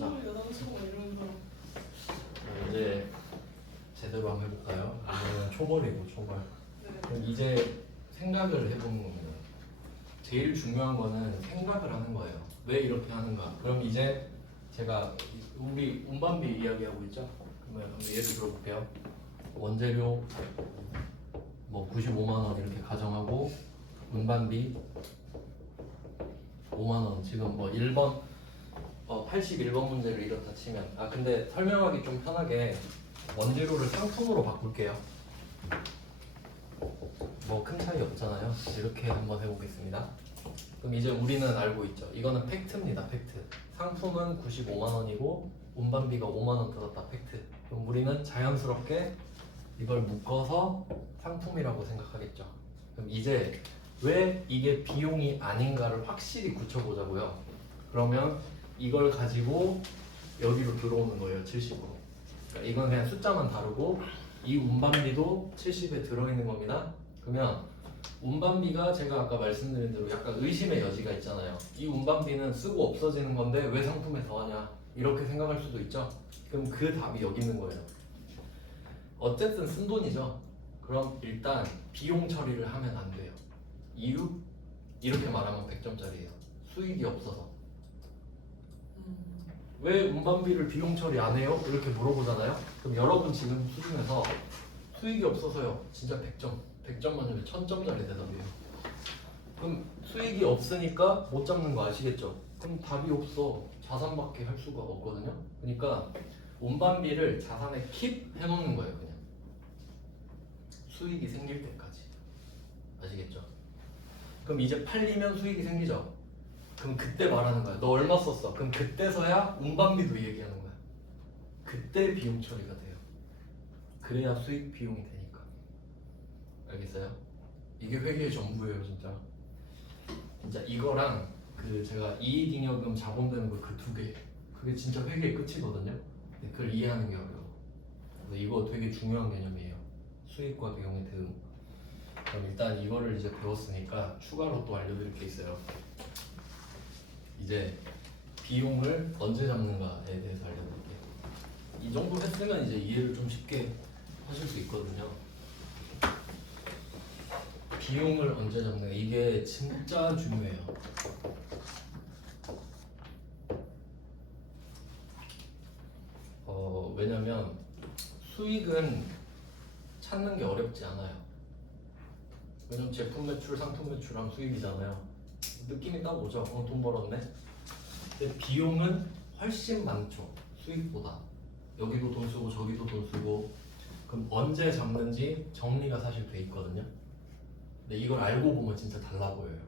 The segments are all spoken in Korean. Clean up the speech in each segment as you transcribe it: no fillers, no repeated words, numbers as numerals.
여담소 여담소 막 이러면서. 이제 제대로 한번 해볼까요? 이거는 초벌이고 초벌. 네. 그럼 이제 생각을 해보는 겁니다. 제일 중요한 거는 생각을 하는 거예요. 왜 이렇게 하는가? 그럼 이제 제가 우리 운반비 이야기하고 있죠? 그러면 한번 예를 들어볼게요. 원재료 뭐 95만 원 이렇게 가정하고 운반비 5만 원. 지금 뭐 1번 81번 문제를 이렇다 치면 근데 설명하기 좀 편하게 원재료를 상품으로 바꿀게요. 뭐 큰 차이 없잖아요. 이렇게 한번 해보겠습니다. 그럼 이제 우리는 알고 있죠. 이거는 팩트입니다. 팩트. 상품은 95만 원이고 운반비가 5만 원 들었다. 팩트. 그럼 우리는 자연스럽게 이걸 묶어서 상품이라고 생각하겠죠. 그럼 이제 왜 이게 비용이 아닌가를 확실히 굳혀보자고요. 그러면 이걸 가지고 여기로 들어오는 거예요. 70으로. 그러니까 이건 그냥 숫자만 다르고 이 운반비도 70에 들어있는 겁니다. 그러면 운반비가 제가 아까 말씀드린 대로 약간 의심의 여지가 있잖아요. 이 운반비는 쓰고 없어지는 건데 왜 상품에 더하냐 이렇게 생각할 수도 있죠. 그럼 그 답이 여기 있는 거예요. 어쨌든 쓴 돈이죠. 그럼 일단 비용 처리를 하면 안 돼요. 이유? 이렇게 말하면 100점짜리예요. 수익이 없어서. 왜 운반비를 비용 처리 안 해요? 이렇게 물어보잖아요. 그럼 여러분 지금 수준에서 수익이 없어서요. 진짜 100점. 100점 만점에 1000점짜리 대답이에요. 그럼 수익이 없으니까 못 잡는 거 아시겠죠? 그럼 답이 없어. 자산밖에 할 수가 없거든요. 그러니까 운반비를 자산에 킵 해놓는 거예요. 그냥 수익이 생길 때까지. 아시겠죠? 그럼 이제 팔리면 수익이 생기죠? 그럼 그때 말하는 거야. 너 얼마 썼어? 그럼 그때서야 운반비도 얘기하는 거야. 그때 비용 처리가 돼요. 그래야 수익 비용이 되니까. 알겠어요? 이게 회계의 전부예요, 진짜. 진짜 이거랑 그 제가 이익잉여금 자본되는 거 그 두 개. 그게 진짜 회계의 끝이거든요. 근데 그걸 이해하는 게 어려워. 그래서 이거 되게 중요한 개념이에요. 수익과 비용의 대응. 그럼 일단 이거를 이제 배웠으니까 추가로 또 알려드릴 게 있어요. 이제 비용을 언제 잡는가에 대해서 알려드릴게요. 이 정도 했으면 이제 이해를 좀 쉽게 하실 수 있거든요. 비용을 언제 잡는가 이게 진짜 중요해요. 왜냐면 수익은 찾는 게 어렵지 않아요. 왜냐면 제품 매출, 상품 매출하면 수익이잖아요. 느낌이 딱 오죠? 돈 벌었네. 근데 비용은 훨씬 많죠. 수익보다. 여기도 돈 쓰고 저기도 돈 쓰고. 그럼 언제 잡는지 정리가 사실 돼 있거든요. 근데 이걸 알고 보면 진짜 달라 보여요.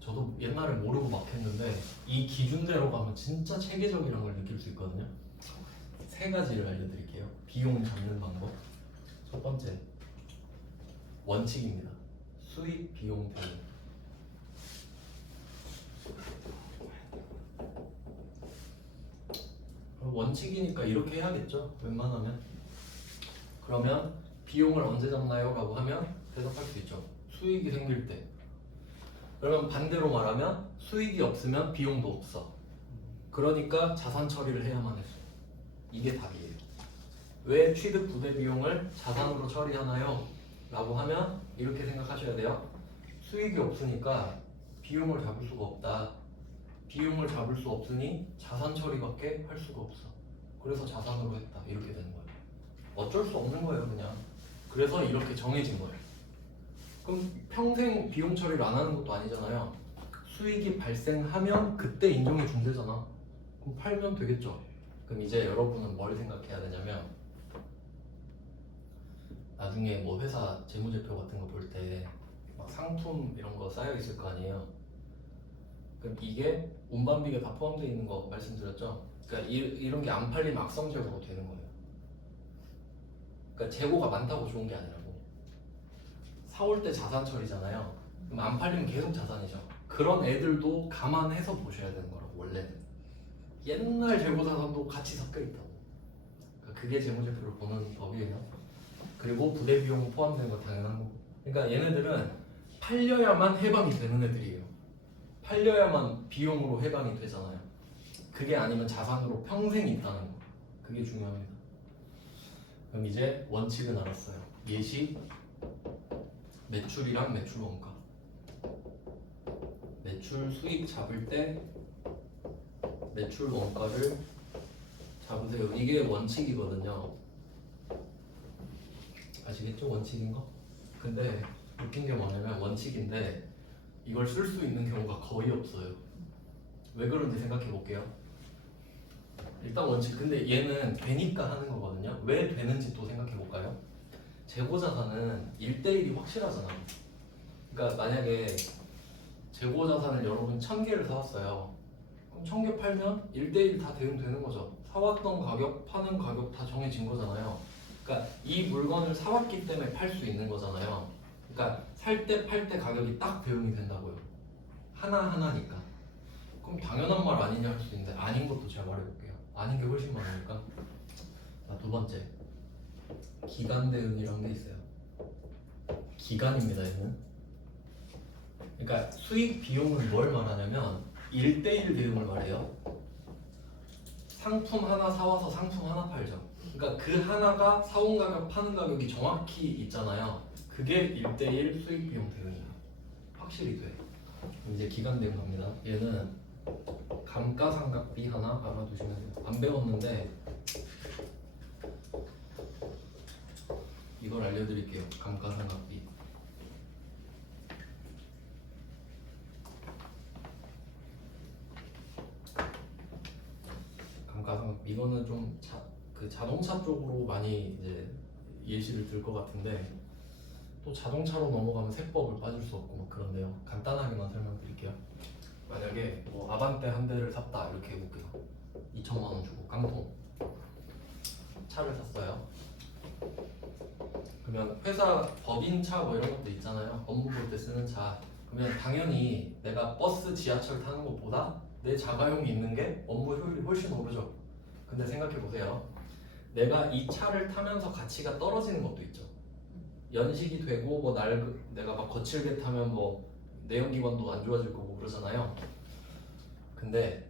저도 옛날에 모르고 막 했는데 이 기준대로 가면 진짜 체계적이라는 걸 느낄 수 있거든요. 세 가지를 알려드릴게요. 비용 잡는 방법. 첫 번째, 원칙입니다. 수익, 비용, 대응. 원칙이니까 이렇게 해야겠죠. 웬만하면. 그러면 비용을 언제 잡나요? 라고 하면 대답할 수 있죠. 수익이 생길 때. 그러면 반대로 말하면 수익이 없으면 비용도 없어. 그러니까 자산 처리를 해야만 했어. 이게 답이에요. 왜 취득 부대 비용을 자산으로 처리하나요? 라고 하면 이렇게 생각하셔야 돼요. 수익이 없으니까 비용을 잡을 수가 없다. 비용을 잡을 수 없으니 자산 처리밖에 할 수가 없어. 그래서 자산으로 했다. 이렇게 되는 거예요. 어쩔 수 없는 거예요, 그냥. 그래서 이렇게 정해진 거예요. 그럼 평생 비용 처리를 안 하는 것도 아니잖아요. 수익이 발생하면 그때 인정해 준대잖아. 그럼 팔면 되겠죠. 그럼 이제 여러분은 뭘 생각해야 되냐면 나중에 뭐 회사 재무제표 같은 거 볼 때 막 상품 이런 거 쌓여 있을 거 아니에요. 그럼 이게 운반비가 다 포함되어 있는 거 말씀드렸죠. 그러니까 이런 게 안 팔리면 악성재고로 되는 거예요. 그러니까 재고가 많다고 좋은 게 아니라고. 사올 때 자산 처리잖아요. 그럼 안 팔리면 계속 자산이죠. 그런 애들도 감안해서 보셔야 되는 거라고. 원래는 옛날 재고 자산도 같이 섞여 있다고. 그러니까 그게 재무제표를 보는 법이에요. 그리고 부대 비용 포함되는 거 당연한 거고. 그러니까 얘네들은 팔려야만 해방이 되는 애들이에요. 팔려야만 비용으로 해방이 되잖아요. 그게 아니면 자산으로 평생 있다는 거. 그게 중요합니다. 그럼 이제 원칙은 알았어요. 예시, 매출이랑 매출 원가. 매출 수익 잡을 때 매출 원가를 잡으세요. 이게 원칙이거든요. 아시겠죠? 원칙인 거? 근데 웃긴 게 뭐냐면 원칙인데 이걸 쓸 수 있는 경우가 거의 없어요. 왜 그런지 생각해 볼게요. 일단 원칙, 근데 얘는 되니까 하는 거거든요. 왜 되는지 또 생각해 볼까요? 재고자산은 1대1이 확실하잖아. 그러니까 만약에 재고자산을 여러분 1000개를 사왔어요. 그럼 1000개 팔면 1대1 다 대응되는 거죠. 사왔던 가격, 파는 가격 다 정해진 거잖아요. 그러니까 이 물건을 사왔기 때문에 팔 수 있는 거잖아요. 그러니까 살 때 팔 때 가격이 딱 대응이 된다고요. 하나하나니까. 그럼 당연한 말 아니냐 할 수 있는데 아닌 것도 제가 말해볼게요. 아닌 게 훨씬 많으니까. 자, 두 번째, 기간 대응이라는 게 있어요. 기간입니다. 얘는. 그러니까 수익 비용을 뭘 말하냐면 1대1 대응을 말해요. 상품 하나 사와서 상품 하나 팔죠. 그러니까 그 하나가 사온 가격, 파는 가격이 정확히 있잖아요. 그게 1대1 수익 비용 대응이에요. 확실히 돼. 이제 기간 대응 갑니다. 얘는 감가상각비 하나 알아두시면 돼요. 안 배웠는데 이걸 알려드릴게요. 감가상각비. 감가상각비 이거는 좀 그 자동차 쪽으로 많이 이제 예시를 들 것 같은데 또 자동차로 넘어가면 세법을 빠질 수 없고 막 그런데요. 간단하게만 설명드릴게요. 만약에 뭐 아반떼 한 대를 샀다 이렇게 해볼게요. 2천만 원 주고 깡통 차를 샀어요. 그러면 회사 법인차 뭐 이런 것도 있잖아요. 업무 볼 때 쓰는 차. 그러면 당연히 내가 버스, 지하철 타는 것보다 내 자가용이 있는 게 업무 효율이 훨씬 오르죠. 근데 생각해 보세요. 내가 이 차를 타면서 가치가 떨어지는 것도 있죠. 연식이 되고 뭐 내가 막 거칠게 타면 뭐 내연기관도 안 좋아질 거고 그러잖아요. 근데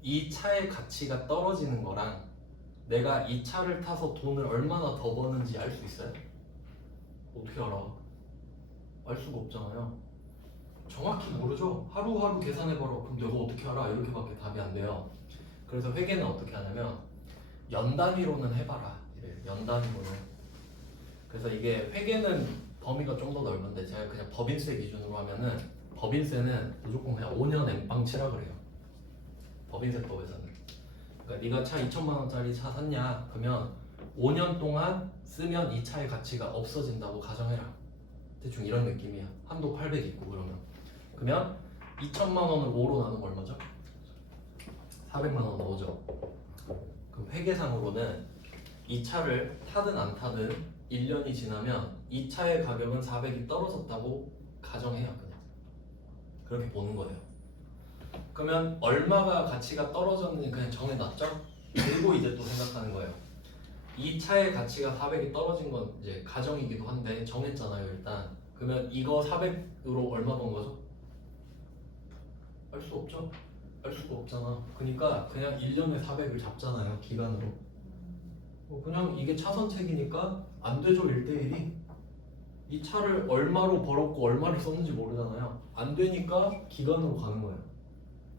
이 차의 가치가 떨어지는 거랑 내가 이 차를 타서 돈을 얼마나 더 버는지 알 수 있어요? 어떻게 알아? 알 수가 없잖아요. 정확히 모르죠. 하루하루 계산해봐라. 그럼 내가 어떻게 알아? 이렇게밖에 답이 안 돼요. 그래서 회계는 어떻게 하냐면 연 단위로는 해봐라. 이래요. 연 단위로는. 그래서 이게 회계는 범위가 좀 더 넓은데 제가 그냥 법인세 기준으로 하면은 법인세는 무조건 그냥 5년 엠빵 치라 그래요. 법인세법에서는. 그러니까 네가 차 2천만 원짜리 차 샀냐? 그러면 5년 동안 쓰면 이 차의 가치가 없어진다고 가정해라. 대충 이런 느낌이야. 한도 800 있고 그러면 2천만 원을 5로 나누면 얼마죠? 400만 원 나오죠. 그럼 회계상으로는 이 차를 타든 안 타든 1년이 지나면 이 차의 가격은 400이 떨어졌다고 가정해요. 그냥 그렇게 보는 거예요. 그러면 얼마가 가치가 떨어졌는지 그냥 정해놨죠? 그리고 이제 또 생각하는 거예요. 이 차의 가치가 400이 떨어진 건 이제 가정이기도 한데 정했잖아요. 일단 그러면 이거 400으로 얼마 번 거죠? 알 수 없죠? 알 수가 없잖아. 그러니까 그냥 1년에 400을 잡잖아요. 기간으로. 그냥 이게 차선책이니까 안 되죠. 1대1이. 이 차를 얼마로 벌었고 얼마를 썼는지 모르잖아요. 안 되니까 기간으로 가는 거예요.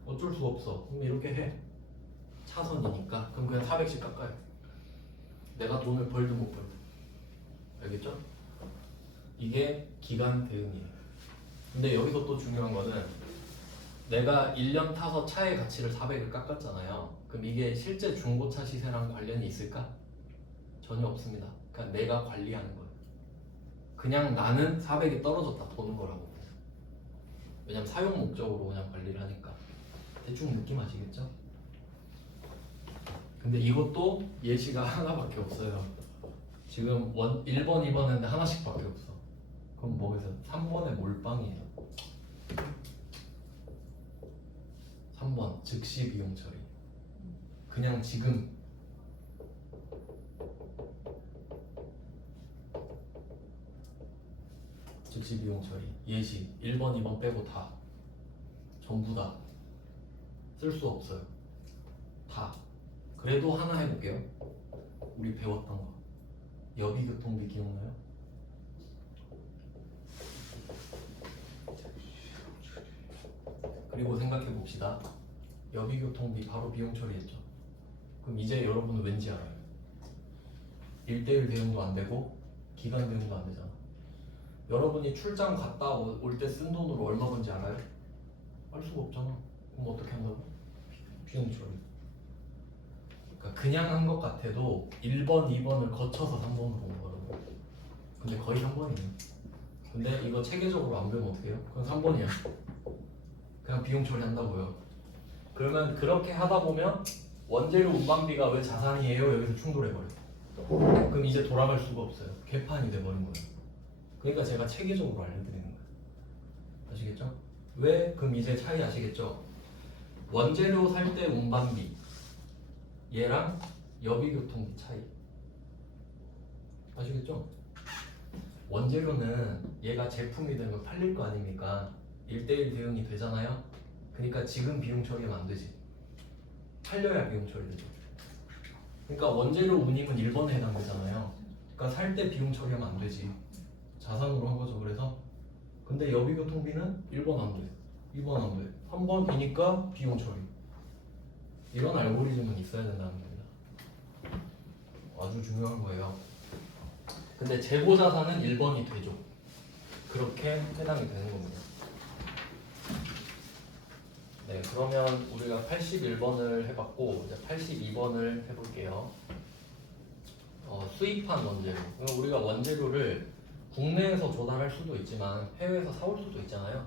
어쩔 수 없어. 그럼 이렇게 해. 차선이니까. 그럼 그냥 400씩 깎아요. 내가 돈을 벌든 못 벌든. 알겠죠? 이게 기간 대응이에요. 근데 여기서 또 중요한 거는 내가 1년 타서 차의 가치를 400을 깎았잖아요. 그럼 이게 실제 중고차 시세랑 관련이 있을까? 전혀 없습니다. 그냥 내가 관리하는 거예요. 그냥 나는 400이 떨어졌다 보는 거라고. 왜냐면 사용 목적으로 그냥 관리를 하니까. 대충 느낌 아시겠죠? 근데 이것도 예시가 하나밖에 없어요. 지금 1번, 2번 했는데 하나씩밖에 없어. 그럼 뭐겠어요? 3번에 몰빵이에요. 3번 즉시 비용 처리. 그냥 지금 즉시 비용 처리. 예시 1번, 2번 빼고 다 전부 다 쓸 수 없어요. 다. 그래도 하나 해볼게요. 우리 배웠던 거. 여비교통비 기억나요? 그리고 생각해 봅시다. 여비교통비 바로 비용 처리했죠. 그럼 이제 여러분은 왠지 알아요. 1대1 대응도 안 되고 기간 대응도 안 되잖아. 여러분이 출장 갔다 올 때 쓴 돈으로 얼마 번지 알아요? 알 수가 없잖아. 그럼 어떻게 한다고? 비용 처리. 그러니까 그냥 한 것 같아도 1번, 2번을 거쳐서 3번으로 온 거라고. 근데 거의 3번이에요. 근데 이거 체계적으로 안 배우면 어떡해요? 그건 3번이야. 그냥 비용 처리한다고요. 그러면 그렇게 하다 보면 원재료 운반비가 왜 자산이에요? 여기서 충돌해버려. 그럼 이제 돌아갈 수가 없어요. 개판이 돼버린 거예요. 그러니까 제가 체계적으로 알려드리는 거예요. 아시겠죠? 왜? 그럼 이제 차이 아시겠죠? 원재료 살 때 운반비 얘랑 여비교통비 차이 아시겠죠? 원재료는 얘가 제품이 되면 팔릴 거 아닙니까? 1대1 대응이 되잖아요? 그러니까 지금 비용 처리하면 안 되지. 팔려야 비용 처리되죠. 그러니까 원재료 운임은 1번에 해당되잖아요. 그러니까 살 때 비용 처리하면 안 되지. 자산으로 한 거죠. 그래서 근데 여비교통비는 1번 안 돼, 2번 안 돼, 3번이니까 비용 처리. 이런 알고리즘은 있어야 된다는 겁니다. 아주 중요한 거예요. 근데 재고자산은 1번이 되죠. 그렇게 해당이 되는 겁니다. 네, 그러면 우리가 81번을 해봤고 이제 82번을 해볼게요. 수입한 원재료. 우리가 원재료를 국내에서 조달할 수도 있지만 해외에서 사올 수도 있잖아요.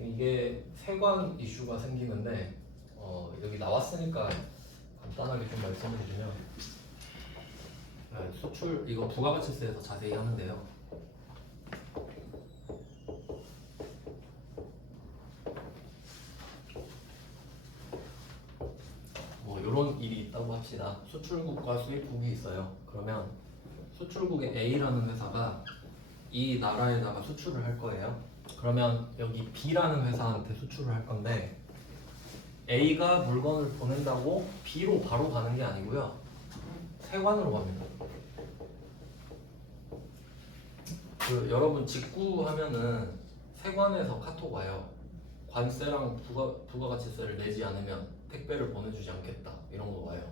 이게 세관 이슈가 생기는데 여기 나왔으니까 간단하게 좀 말씀을 드리면 수출 이거 부가가치세에서 자세히 하는데요. 뭐 이런 일이 있다고 합시다. 수출국과 수입국이 있어요. 그러면 수출국의 A라는 회사가 이 나라에다가 수출을 할 거예요. 그러면 여기 B라는 회사한테 수출을 할 건데 A가 물건을 보낸다고 B로 바로 가는 게 아니고요. 세관으로 갑니다. 여러분 직구하면은 세관에서 카톡 와요. 관세랑 부가가치세를 내지 않으면 택배를 보내주지 않겠다. 이런 거 와요.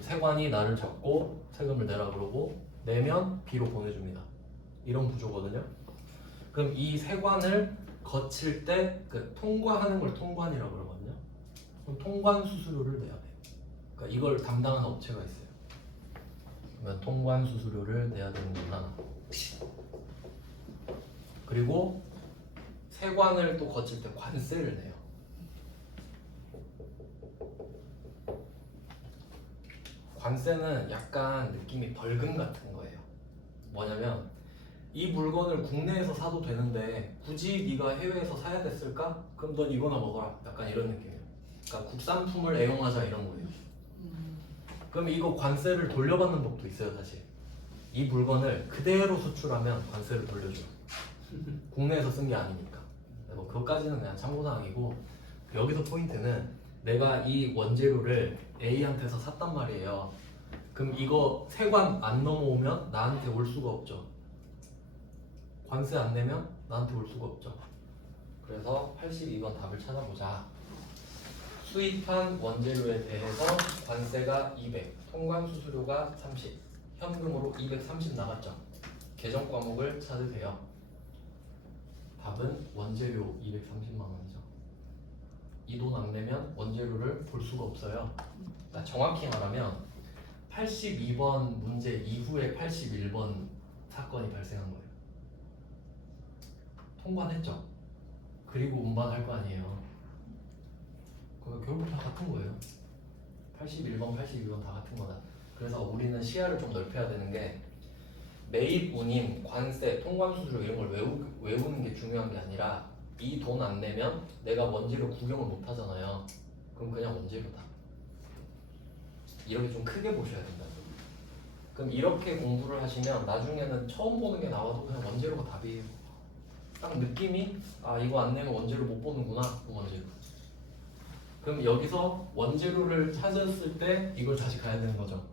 세관이 나를 잡고 세금을 내라 그러고 내면 B로 보내줍니다. 이런 구조거든요. 그럼 이 세관을 거칠 때 그 통과하는 걸 통관이라고 그러거든요. 그럼 통관 수수료를 내야 돼요. 그러니까 이걸 담당하는 업체가 있어요. 그러면 통관 수수료를 내야 되는구나. 그리고 세관을 또 거칠 때 관세를 내요. 관세는 약간 느낌이 벌금 같은 거예요. 뭐냐면 이 물건을 국내에서 사도 되는데 굳이 네가 해외에서 사야 됐을까? 그럼 넌 이거나 먹어라. 약간 이런 느낌이에요. 그러니까 국산품을 애용하자 이런 거예요. 그럼 이거 관세를 돌려받는 법도 있어요. 사실 이 물건을 그대로 수출하면 관세를 돌려줘요. 국내에서 쓴 게 아니니까. 뭐 그것까지는 그냥 참고사항이고 여기서 포인트는 내가 이 원재료를 A한테서 샀단 말이에요. 그럼 이거 세관 안 넘어오면 나한테 올 수가 없죠. 관세 안 내면 나한테 올 수가 없죠. 그래서 82번 답을 찾아보자. 수입한 원재료에 대해서 관세가 200, 통관 수수료가 30, 현금으로 230 나갔죠. 계정 과목을 찾으세요. 답은 원재료 230만 원이죠. 이 돈 안 내면 원재료를 볼 수가 없어요. 그러니까 정확히 말하면 82번 문제 이후에 81번 사건이 발생한 거예요. 통관했죠. 그리고 운반할 거 아니에요. 그럼 결국 다 같은 거예요. 81번, 82번 다 같은 거다. 그래서 우리는 시야를 좀 넓혀야 되는 게 매입 운임, 관세, 통관 수수료 이런 걸 외우는 게 중요한 게 아니라 이 돈 안 내면 내가 원재료 구경을 못 하잖아요. 그럼 그냥 원재료다. 이렇게 좀 크게 보셔야 된다고. 그럼 이렇게 공부를 하시면 나중에는 처음 보는 게 나와도 그냥 원재료가 답이에요. 딱 느낌이 아 이거 안 내면 원재료 못 보는구나. 그럼 원재료. 그럼 여기서 원재료를 찾았을 때 이걸 다시 가야 되는 거죠.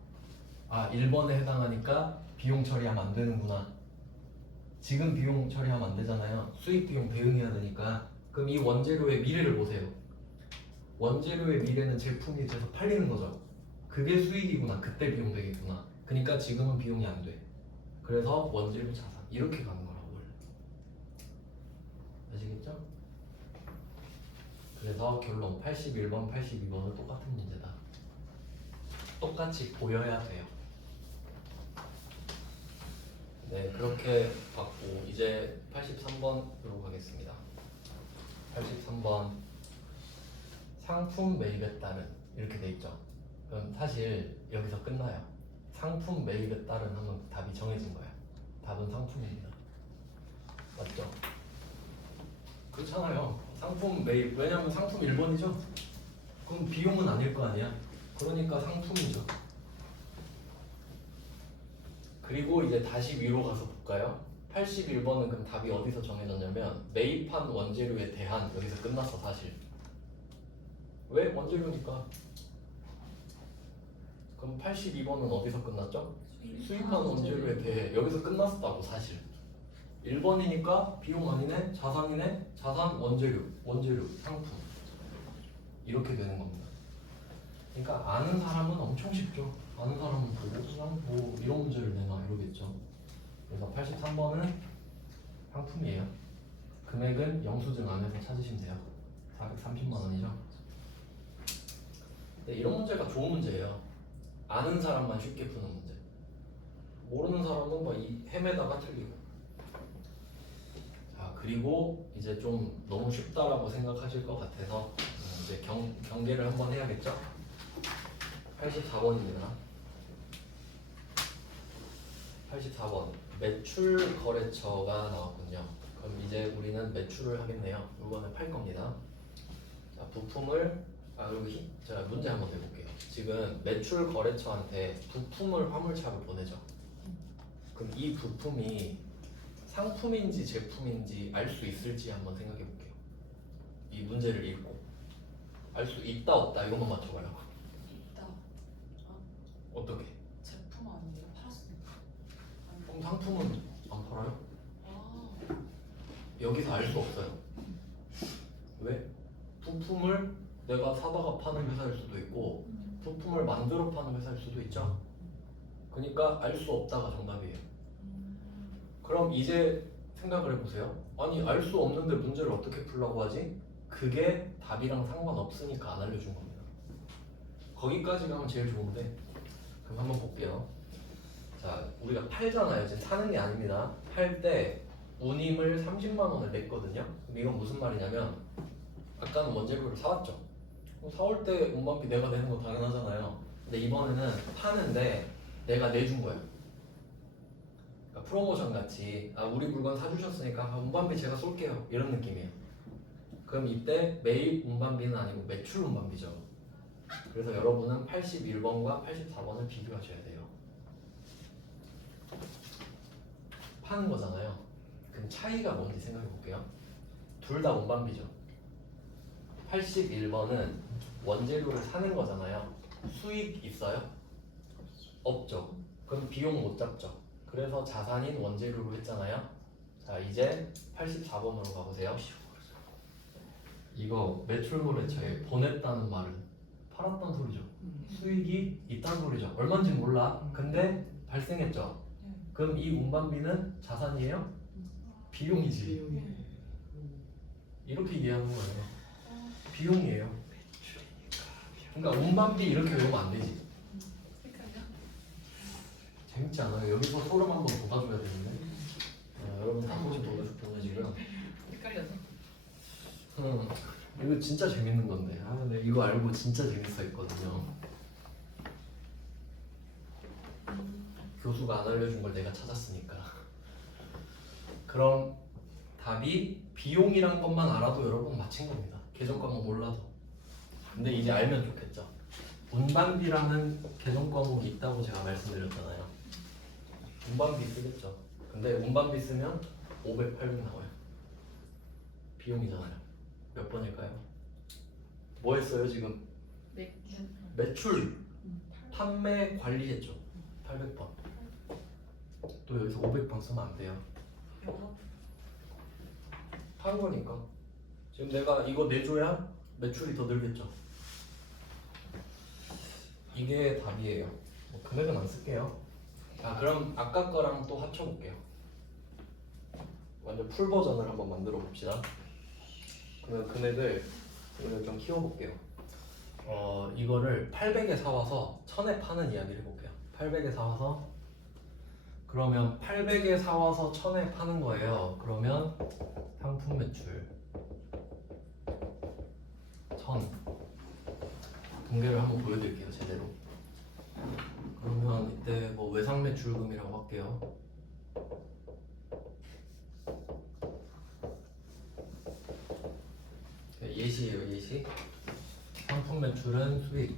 아, 1번에 해당하니까 비용 처리하면 안 되는구나. 지금 비용 처리하면 안 되잖아요. 수익 비용 대응해야 되니까. 그럼 이 원재료의 미래를 보세요. 원재료의 미래는 제품이 돼서 팔리는 거죠. 그게 수익이구나. 그때 비용 되겠구나. 그러니까 지금은 비용이 안 돼. 그래서 원재료 자산 이렇게 가는 거라고 원래. 아시겠죠? 그래서 결론 81번, 82번은 똑같은 문제다. 똑같이 보여야 돼요. 네, 그렇게 받고 이제 83번으로 가겠습니다. 83번 상품 매입에 따른 이렇게 돼 있죠. 그럼 사실 여기서 끝나요. 상품 매입에 따른 하면 답이 정해진 거야. 답은 상품입니다. 맞죠? 그렇잖아요. 상품 매입 왜냐면 상품 1번이죠. 그럼 비용은 아닐 거 아니야. 그러니까 상품이죠. 그리고 이제 다시 위로 가서 볼까요? 81번은 그럼 답이 어디서 정해졌냐면 매입한 원재료에 대한 여기서 끝났어 사실. 왜? 원재료니까. 그럼 82번은 어디서 끝났죠? 수입한 원재료에 대해 여기서 끝났었다고 사실. 1번이니까 비용 아니네, 자산이네, 자산 원재료, 원재료 상품 이렇게 되는 겁니다. 그러니까 아는 사람은 엄청 쉽죠. 아는 사람은 보고 그냥 뭐 이런 문제를 내나 이러겠죠. 그래서 83번은 상품이에요. 금액은 영수증 안에서 찾으시면 돼요. 430만 원이죠. 네, 이런 문제가 좋은 문제예요. 아는 사람만 쉽게 푸는 문제. 모르는 사람은 막 헤매다가 틀리고. 자, 그리고 이제 좀 너무 쉽다라고 생각하실 것 같아서 이제 경계를 한번 해야겠죠. 84번입니다. 84번 매출 거래처가 나왔군요. 그럼 이제 우리는 매출을 하겠네요. 이거는 팔 겁니다. 자, 부품을 여기 자 문제 한번 내볼게요. 지금 매출 거래처한테 부품을 화물차로 보내죠. 그럼 이 부품이 상품인지 제품인지 알 수 있을지 한번 생각해 볼게요. 이 문제를 읽고 알 수 있다 없다 이것만 맞춰봐요. 있다. 어떻게? 제품 아니에요? 팔았으니까. 그럼 상품은 안 팔아요? 아, 여기서 알 수 없어요. 왜? 부품을 내가 사다가 파는 회사일 수도 있고 부품을 만들어 파는 회사일 수도 있죠. 그러니까 알 수 없다가 정답이에요. 그럼 이제 생각을 해보세요. 아니 알 수 없는데 문제를 어떻게 풀라고 하지? 그게 답이랑 상관없으니까 안 알려준 겁니다. 거기까지 가면 제일 좋은데 그럼 한번 볼게요. 자, 우리가 팔잖아요. 지금 사는 게 아닙니다. 팔 때 운임을 30만 원을 냈거든요. 그럼 이건 무슨 말이냐면 아까는 원재료를 사왔죠. 그럼 사올 때 운반비 내가 내는 거 당연하잖아요. 근데 이번에는 파는데 내가 내준 거예요. 그러니까 프로모션 같이 우리 물건 사주셨으니까 운반비 제가 쏠게요 이런 느낌이에요. 그럼 이때 매입 운반비는 아니고 매출 운반비죠. 그래서 여러분은 81번과 84번을 비교하셔야 돼요. 파는 거잖아요. 그럼 차이가 뭔지 생각해 볼게요. 둘 다 운반비죠. 81번은 원재료를 사는 거잖아요. 수익 있어요? 없죠. 그럼 비용 못 잡죠. 그래서 자산인 원재료로 했잖아요. 자, 이제 84번으로 가보세요. 이거 매출 거래처에 보냈다는 말은 팔았다는 소리죠. 수익이 있다는 소리죠. 얼마인지 몰라. 근데 발생했죠. 그럼 이 운반비는 자산이에요? 비용이지. 이렇게 이해하는 거예요. 비용이에요. 그러니까 운반비 이렇게 외우면 안 되지. 재밌지 않아요? 여기서 소름 한번 돋아줘야 되는데. 여러분 다 소름 돋아줬구나 지금. 헷갈려서. 이거 진짜 재밌는 건데. 근데 이거 알고 진짜 재밌어 했거든요. 교수가 안 알려준 걸 내가 찾았으니까. 그럼 답이 비용이란 것만 알아도 여러분 맞힌 겁니다. 계정 과목 몰라도. 근데 이제 알면 좋겠죠. 운반비라는 계정 과목이 있다고 제가 말씀드렸잖아요. 운반비 쓰겠죠. 근데 운반비 쓰면 500, 800 나와요. 비용이잖아요. 몇 번일까요? 뭐 했어요 지금? 맥주. 매출, 판매 관리했죠. 800번. 또 여기서 500번 쓰면 안 돼요. 영업. 판 거니까. 지금 내가 이거 내줘야 매출이 더 늘겠죠. 이게 답이에요. 뭐 금액은 안 쓸게요. 자, 그럼 아까 거랑 또 합쳐볼게요. 완전 풀 버전을 한번 만들어 봅시다. 그러면 금액을 좀 키워볼게요. 이거를 800에 사와서 1000에 파는 이야기를 해볼게요. 800에 사와서 그러면 800에 사와서 1000에 파는 거예요. 그러면 상품 매출 1000 통계를 한번 보여드릴게요. 제대로. 그러면 이때 뭐 외상 매출금이라고 할게요. 예시예요, 예시. 상품 매출은 수익.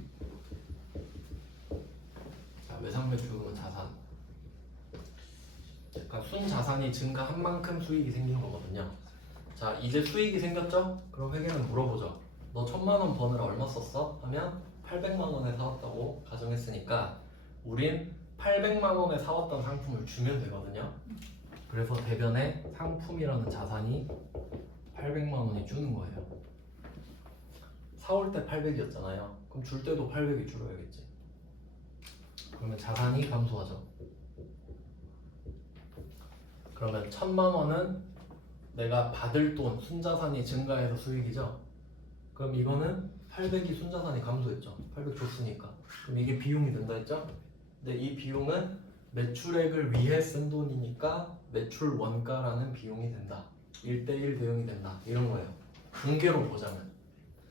자, 외상 매출금은 자산. 그러니까 순자산이 증가한 만큼 수익이 생긴 거거든요. 자, 이제 수익이 생겼죠? 그럼 회계는 물어보죠. 너 1000만 원 버느라 얼마 썼어? 하면 800만 원에 사왔다고 가정했으니까 우린 800만 원에 사왔던 상품을 주면 되거든요. 그래서 대변에 상품이라는 자산이 800만 원이 주는 거예요. 사올 때 800이었잖아요. 그럼 줄 때도 800이 줄어야겠지. 그러면 자산이 감소하죠. 그러면 1000만 원은 내가 받을 돈, 순자산이 증가해서 수익이죠. 그럼 이거는 800이 순자산이 감소했죠. 800 줬으니까. 그럼 이게 비용이 된다 했죠? 근데 이 비용은 매출액을 위해 쓴 돈이니까 매출 원가라는 비용이 된다. 1대1 대응이 된다. 이런 거예요. 붕괴로 보자면.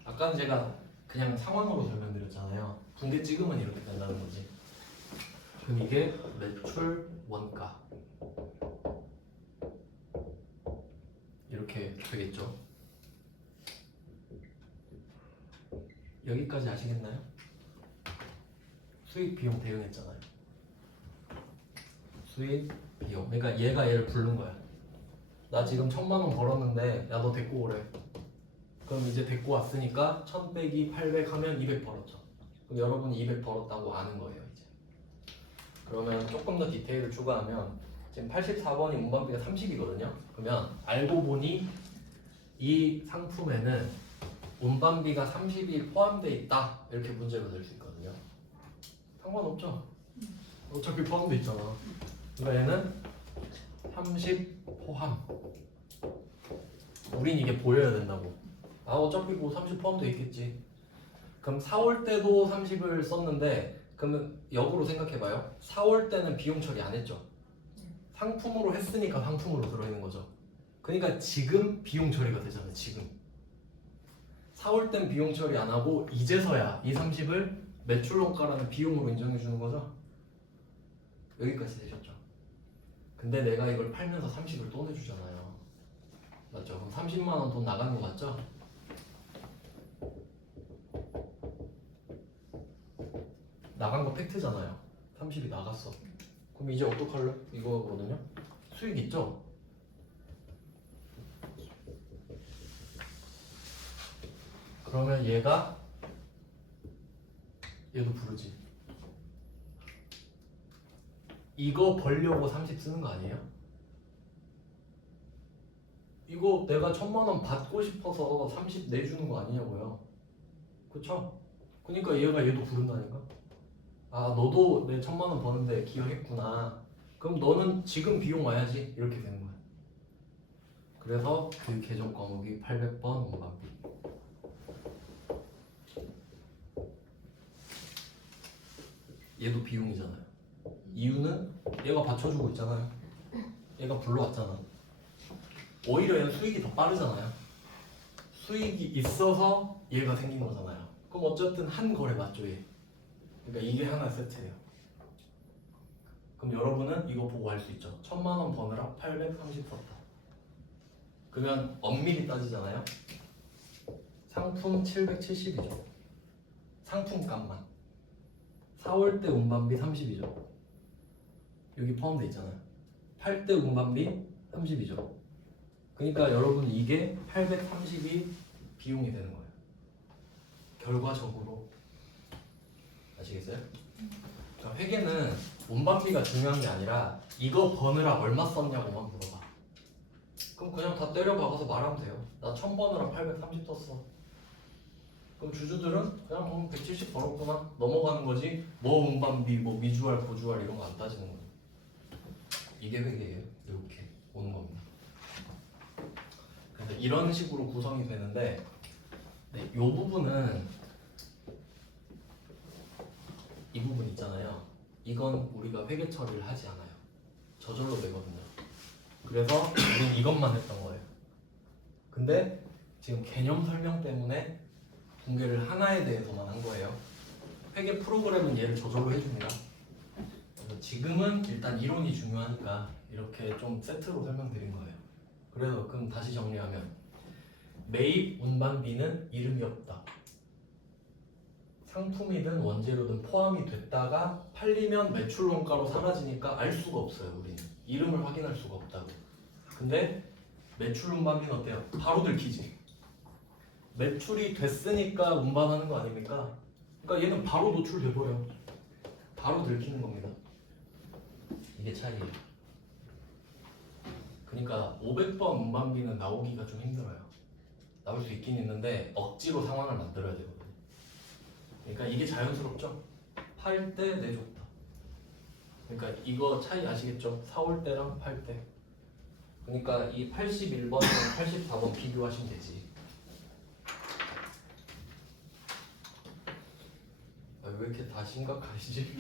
아까는 제가 그냥 상황으로 설명드렸잖아요. 붕괴 찍으면 이렇게 된다는 거지. 그럼 이게 매출 원가. 이렇게 되겠죠. 여기까지 아시겠나요? 수익 비용 대응했잖아요. 수익 비용. 그러니까 얘가 얘를 부른 거야. 나 지금 1000만 원 벌었는데 야 너 데리고 오래. 그럼 이제 데리고 왔으니까 1000 빼기 800 하면 200 벌었죠. 그럼 여러분이 200 벌었다고 아는 거예요 이제. 그러면 조금 더 디테일을 추가하면 지금 84번이 운반비가 30이거든요. 그러면 알고 보니 이 상품에는 운반비가 30이 포함되어 있다. 이렇게 문제가 될 수 있거든요. 상관없죠. 어차피 포함되어 있잖아. 그러니까 얘는 30 포함. 우린 이게 보여야 된다고. 아 어차피 뭐 30 포함되어 있겠지. 그럼 4월 때도 30을 썼는데 그러면 역으로 생각해봐요. 4월 때는 비용 처리 안 했죠. 상품으로 했으니까 상품으로 들어있는 거죠. 그러니까 지금 비용 처리가 되잖아요. 지금 4월 땐 비용 처리 안 하고 이제서야 이 30을 매출 원가라는 비용으로 인정해 주는 거죠. 여기까지 되셨죠. 근데 내가 이걸 팔면서 30을 또 내주잖아요. 맞죠? 그럼 30만 원 돈 나가는 거 맞죠? 나간 거 팩트잖아요. 30이 나갔어. 그럼 이제 어떡할래? 이거거든요. 수익 있죠? 그러면 얘가 얘도 부르지. 이거 벌려고 30 쓰는 거 아니에요? 이거 내가 1000만 원 받고 싶어서 30 내주는 거 아니냐고요. 그쵸? 그러니까 얘도 부른다니까. 아 너도 내 1000만 원 버는데 기여했구나. 그럼 너는 지금 비용 와야지. 이렇게 되는 거야. 그래서 그 계정 과목이 800번 운반비. 얘도 비용이잖아요. 이유는 얘가 받쳐주고 있잖아요. 얘가 불러왔잖아. 오히려 얘는 수익이 더 빠르잖아요. 수익이 있어서 얘가 생긴 거잖아요. 그럼 어쨌든 한 거래 맞죠 얘. 그러니까 이게 하나 세트예요. 그럼 여러분은 이거 보고 알 수 있죠. 1000만 원 버느라 830 썼다. 그러면 엄밀히 따지잖아요. 상품 770이죠. 상품값만. 4월 때 운반비 30이죠. 여기 포함되어 있잖아요. 팔 때 운반비 30이죠. 그러니까 여러분 이게 830이 비용이 되는 거예요. 결과적으로. 아시겠어요? 그러니까 회계는 운반비가 중요한 게 아니라 이거 버느라 얼마 썼냐고만 물어봐. 그럼 그냥 다 때려 박아서 말하면 돼요. 나 1000 버느라 830 떴어. 그럼 주주들은 그냥 170 벌었구나 넘어가는 거지. 뭐 운반비, 뭐 미주알, 보주알 이런 거 안 따지는 거예요. 이게 회계예요. 이렇게 오는 겁니다. 그래서 이런 식으로 구성이 되는데, 네, 이 부분은 이 부분 있잖아요. 이건 우리가 회계 처리를 하지 않아요. 저절로 되거든요. 그래서 우린 이것만 했던 거예요. 근데 지금 개념 설명 때문에 분괴를 하나에 대해서만 한 거예요. 회계 프로그램은 얘를 저절로 해줍니다. 그래서 지금은 일단 이론이 중요하니까 이렇게 좀 세트로 설명드린 거예요. 그래서 그럼 다시 정리하면 매입 운반비는 이름이 없다. 상품이든 원재료든 포함이 됐다가 팔리면 매출 원가로 사라지니까 알 수가 없어요. 우리는 이름을 확인할 수가 없다고. 근데 매출 운반비는 어때요? 바로 들키지. 매출이 됐으니까 운반하는 거 아닙니까? 그러니까 얘는 바로 노출돼버려. 바로 들키는 겁니다. 이게 차이예요. 그러니까 500번 운반비는 나오기가 좀 힘들어요. 나올 수 있긴 있는데 억지로 상황을 만들어야 되거든요. 그러니까 이게 자연스럽죠? 팔 때 내줬다. 그러니까 이거 차이 아시겠죠? 사올 때랑 팔 때. 그러니까 이 81번이랑 84번 비교하시면 되지. 왜 이렇게 다 심각하시지?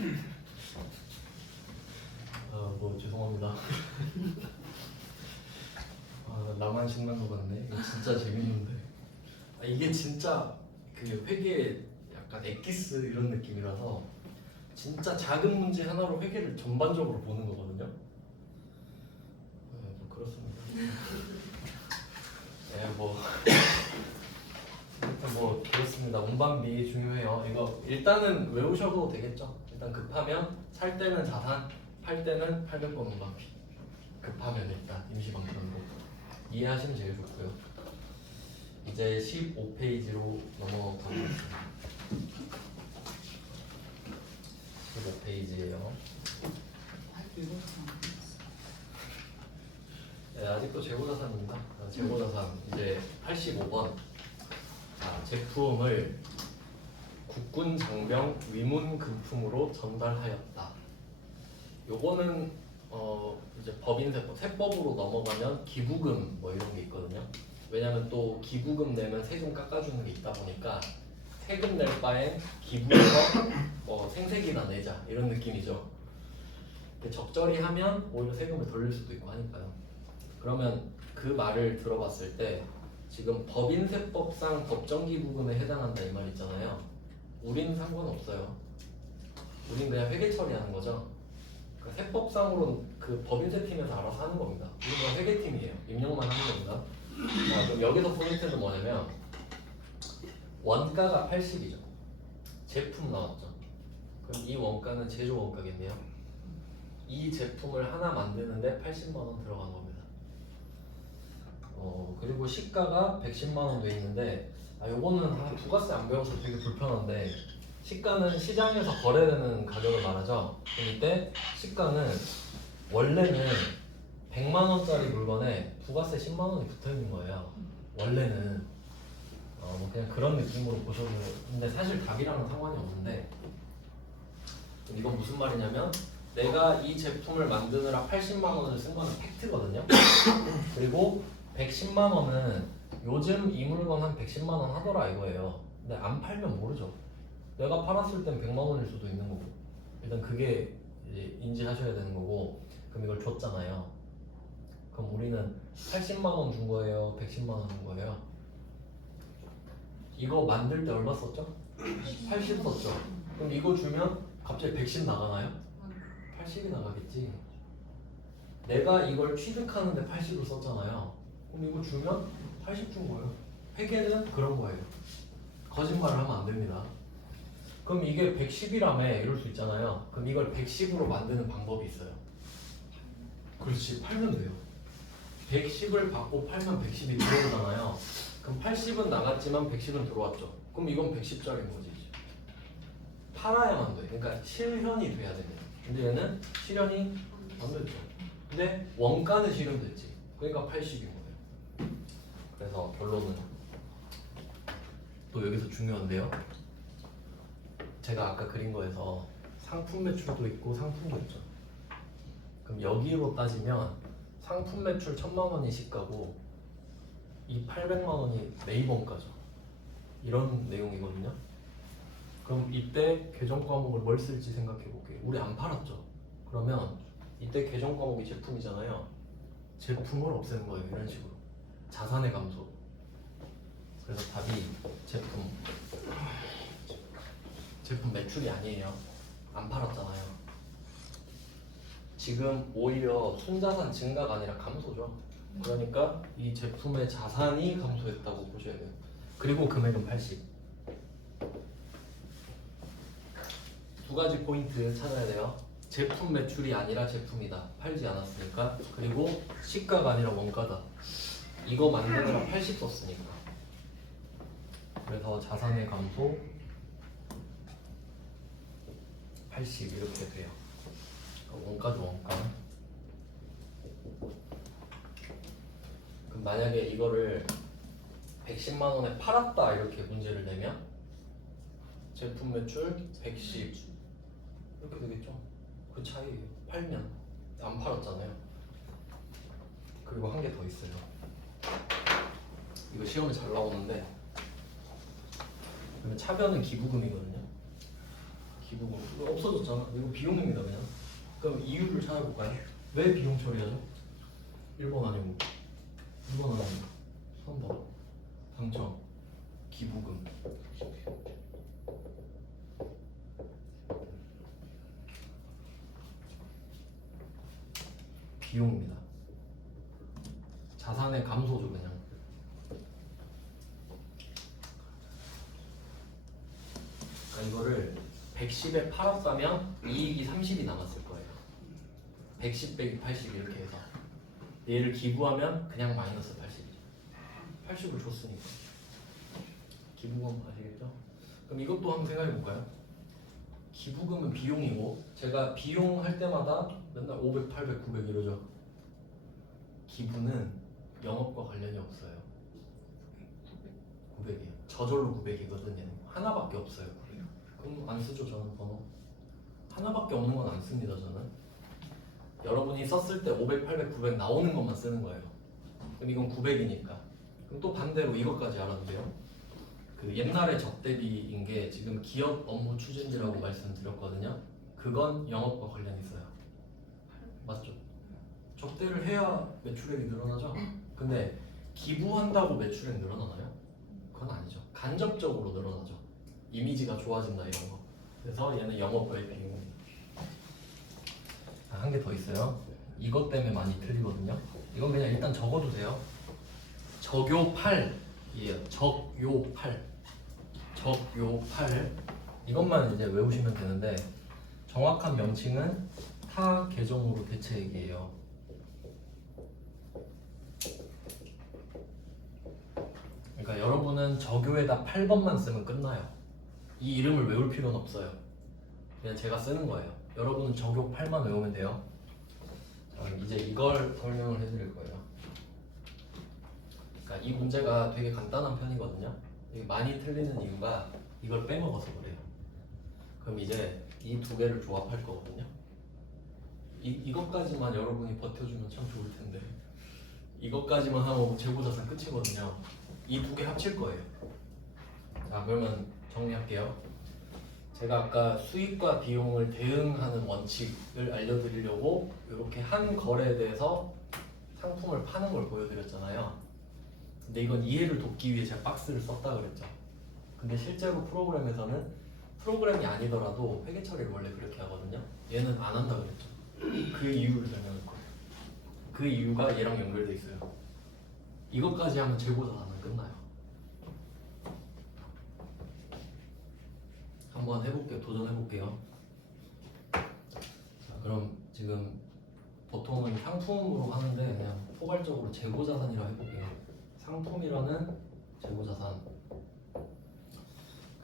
뭐 죄송합니다. 나만 신난 것 같네. 이거 진짜 재밌는데. 이게 진짜 그 회계 약간 엑기스 이런 느낌이라서 진짜 작은 문제 하나로 회계를 전반적으로 보는 거거든요. 뭐 그렇습니다. 네, 뭐 그렇습니다. 운반비 중요해요. 이거 일단은 외우셔도 되겠죠. 일단 급하면 살 때는 자산, 팔 때는 800번 운반비. 급하면 일단 임시방편으로 이해하시면 제일 좋고요. 이제 15페이지로 넘어가겠습니다. 15페이지예요. 네, 아직도 재고자산입니다. 재고자산 이제 85번. 자, 제품을 국군 장병 위문 금품으로 전달하였다. 요거는 이제 법인세법, 세법으로 넘어가면 기부금 뭐 이런 게 있거든요. 왜냐면 또 기부금 내면 세금 깎아주는 게 있다 보니까 세금 낼 바엔 기부해서 생색이나 내자 이런 느낌이죠. 적절히 하면 오히려 세금을 덜 낼 수도 있고 하니까요. 그러면 그 말을 들어봤을 때 지금 법인세법상 법정기부금에 해당한다 이 말 있잖아요. 우린 상관없어요. 우린 그냥 회계 처리하는 거죠. 그러니까 세법상으로는 그 법인세팀에서 알아서 하는 겁니다. 우린 그냥 회계팀이에요. 입력만 하는 겁니다. 자, 그럼 여기서 포인트는 뭐냐면 원가가 80이죠. 제품 나왔죠. 그럼 이 원가는 제조 원가겠네요. 이 제품을 하나 만드는데 80만 원 들어간 겁니다. 그리고 시가가 110만 원 돼 있는데 요거는 부가세 안 배워서 되게 불편한데 시가는 시장에서 거래되는 가격을 말하죠. 그럼 이때 시가는 원래는 100만 원짜리 물건에 부가세 10만 원이 붙어 있는 거예요. 원래는 뭐 그냥 그런 느낌으로 보셔도 근데 사실 답이랑은 상관이 없는데 이건 무슨 말이냐면 내가 이 제품을 만드느라 80만 원을 쓴 거는 팩트거든요. 그리고 110만 원은 요즘 이 물건 한 110만 원 하더라 이거예요. 근데 안 팔면 모르죠. 내가 팔았을 땐 100만 원일 수도 있는 거고. 일단 그게 이제 인지하셔야 되는 거고. 그럼 이걸 줬잖아요. 그럼 우리는 80만 원 준 거예요? 110만 원 준 거예요? 이거 만들 때 얼마 썼죠? 80 썼죠. 그럼 이거 주면 갑자기 110 나가나요? 80이 나가겠지. 내가 이걸 취득하는데 80을 썼잖아요. 그럼 이거 주면 80 준 거예요. 회계는 그런 거예요. 거짓말을 하면 안 됩니다. 그럼 이게 110이라며 이럴 수 있잖아요. 그럼 이걸 110으로 만드는 방법이 있어요. 그렇지, 팔면 돼요. 110을 받고 팔면 110이 들어오잖아요. 그럼 80은 나갔지만 110은 들어왔죠. 그럼 이건 110짜리인 거지. 이제. 팔아야만 돼. 그러니까 실현이 돼야 되네. 근데 얘는 실현이 안 됐죠. 근데 원가는 실현됐지. 그러니까 80인 거예요. 그래서 결론은 또 여기서 중요한데요. 제가 아까 그린 거에서 상품 매출도 있고 상품도 있죠. 그럼 여기로 따지면 상품 매출 1000만 원이 시가고 이 800만 원이 네이버가죠. 이런 내용이거든요. 그럼 이때 계정 과목을 뭘 쓸지 생각해 볼게요. 우리 안 팔았죠. 그러면 이때 계정 과목이 제품이잖아요. 제품을 없애는 거예요. 이런 식으로 자산의 감소. 그래서 답이 제품 매출이 아니에요. 안 팔았잖아요. 지금 오히려 순자산 증가가 아니라 감소죠. 그러니까 이 제품의 자산이 감소했다고 보셔야 돼요. 그리고 금액은 80. 두 가지 포인트 찾아야 돼요. 제품 매출이 아니라 제품이다. 팔지 않았으니까. 그리고 시가가 아니라 원가다. 이거 만드느라 80 썼으니까. 그래서 자산의 감소 80 이렇게 돼요. 원가죠, 원가. 그럼 만약에 이거를 110만 원에 팔았다 이렇게 문제를 내면 제품 매출 110 이렇게 되겠죠. 그 차이예요. 팔면 안 팔았잖아요. 그리고 한 개 더 있어요. 이거 시험에 잘 나오는데 그러면 차변은 기부금이거든요. 기부금 이거 없어졌잖아. 이거 비용입니다 그냥. 그럼 이유를 찾아볼까요? 왜 비용 처리하죠? 1번 아니고 2번 아니고 3번 당첨 기부금. 비용입니다. 자산의 감소죠 그냥. 그러니까 이거를 110에 팔았다면 이익이 30이 남았을 거예요. 110 빼기 80 이렇게 해서 얘를 기부하면 그냥 마이너스 80이죠. 80을 줬으니까. 기부금 아시겠죠? 그럼 이것도 한번 생각해 볼까요? 기부금은 비용이고 제가 비용 할 때마다 맨날 500, 800, 900 이러죠. 기부는 영업과 관련이 없어요. 900이에요. 저절로 900이거든요. 하나밖에 없어요. 그럼 안 쓰죠 저는 번호. 하나밖에 없는 건 안 씁니다 저는. 여러분이 썼을 때 500, 800, 900 나오는 것만 쓰는 거예요. 그럼 이건 900이니까. 그럼 또 반대로 이것까지 알아도 돼요. 그 옛날에 적대비인 게 지금 기업 업무 추진비라고 말씀드렸거든요. 그건 영업과 관련이 있어요. 맞죠? 적대를 해야 매출액이 늘어나죠. 근데 기부한다고 매출액 늘어나나요? 그건 아니죠. 간접적으로 늘어나죠. 이미지가 좋아진다 이런 거. 그래서 얘는 영업과의 비용입니다. 한 개 더 있어요. 이것 때문에 많이 틀리거든요. 이건 그냥 일단 적어도 돼요. 적요8이에요. 적요8. 적요8. 이것만 이제 외우시면 되는데 정확한 명칭은 타 계정으로 대체액이에요. 그러니까 여러분은 적요에다 8번만 쓰면 끝나요. 이 이름을 외울 필요는 없어요. 그냥 제가 쓰는 거예요. 여러분은 적요 8만 외우면 돼요. 자, 그럼 이제 이걸 설명을 해드릴 거예요. 그러니까 이 문제가 되게 간단한 편이거든요. 되게 많이 틀리는 이유가 이걸 빼먹어서 그래요. 그럼 이제 이 두 개를 조합할 거거든요. 이것까지만 여러분이 버텨주면 참 좋을 텐데 이것까지만 하고 재고자산 끝이거든요. 이 두 개 합칠 거예요. 자 그러면 정리할게요. 제가 아까 수익과 비용을 대응하는 원칙을 알려드리려고 이렇게 한 거래에 대해서 상품을 파는 걸 보여드렸잖아요. 근데 이건 이해를 돕기 위해 제가 박스를 썼다 그랬죠. 근데 실제로 프로그램에서는 프로그램이 아니더라도 회계 처리를 원래 그렇게 하거든요. 얘는 안 한다 그랬죠. 그 이유를 설명할 거예요. 그 이유가 얘랑 연결돼 있어요. 이것까지 하면 재고자산은 끝나요. 한번 해볼게요. 도전해볼게요. 자, 그럼 지금 보통은 상품으로 하는데 그냥 포괄적으로 재고자산이라고 해볼게요. 상품이라는 재고자산.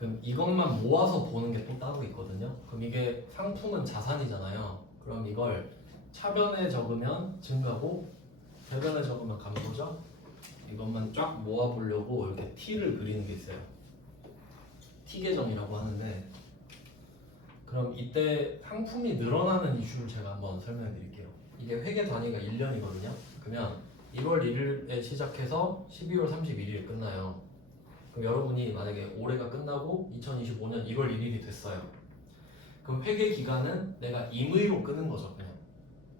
그럼 이것만 모아서 보는 게 또 따로 있거든요. 그럼 이게 상품은 자산이잖아요. 그럼 이걸 차변에 적으면 증가고 대변에 적으면 감소죠. 이것만 쫙 모아보려고 이렇게 T를 그리는 게 있어요. T 계정이라고 하는데, 그럼 이때 상품이 늘어나는 이슈를 제가 한번 설명해 드릴게요. 이게 회계 단위가 1년이거든요. 그러면 1월 1일에 시작해서 12월 31일에 끝나요. 그럼 여러분이 만약에 올해가 끝나고 2025년 1월 1일이 됐어요. 그럼 회계 기간은 내가 임의로 끄는 거죠. 그냥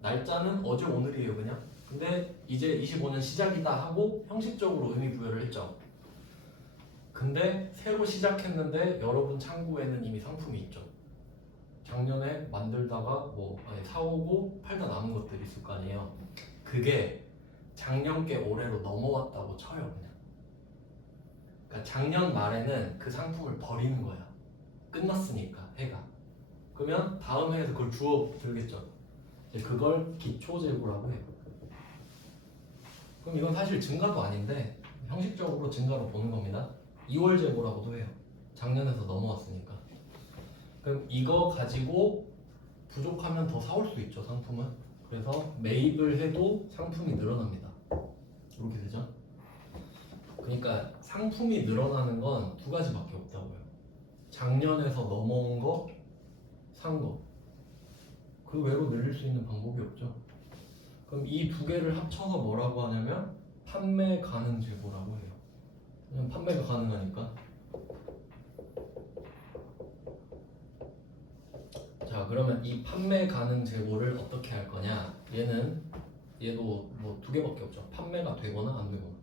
날짜는 어제 오늘이에요. 그냥. 근데 이제 25년 시작이다 하고 형식적으로 의미 부여를 했죠. 근데 새로 시작했는데 여러분 창고에는 이미 상품이 있죠. 작년에 만들다가 사오고 팔다 남은 것들이 있을 거 아니에요. 그게 작년 게 올해로 넘어왔다고 쳐요. 그냥. 그러니까 작년 말에는 그 상품을 버리는 거야. 끝났으니까 해가. 그러면 다음 해에서 그걸 주워 들겠죠. 이제 그걸 기초재고라고 해요. 그럼 이건 사실 증가도 아닌데 형식적으로 증가로 보는 겁니다. 2월 재고라고도 해요. 작년에서 넘어왔으니까. 그럼 이거 가지고 부족하면 더 사올 수 있죠, 상품은. 그래서 매입을 해도 상품이 늘어납니다. 이렇게 되죠. 그러니까 상품이 늘어나는 건 두 가지밖에 없다고요. 작년에서 넘어온 거, 산 거. 그 외로 늘릴 수 있는 방법이 없죠. 그럼 이 두 개를 합쳐서 뭐라고 하냐면 판매 가능 재고라고 해요. 그냥 판매가 가능하니까. 자, 그러면 이 판매 가능 재고를 어떻게 할 거냐? 얘도 뭐 두 개밖에 없죠. 판매가 되거나 안 되거나.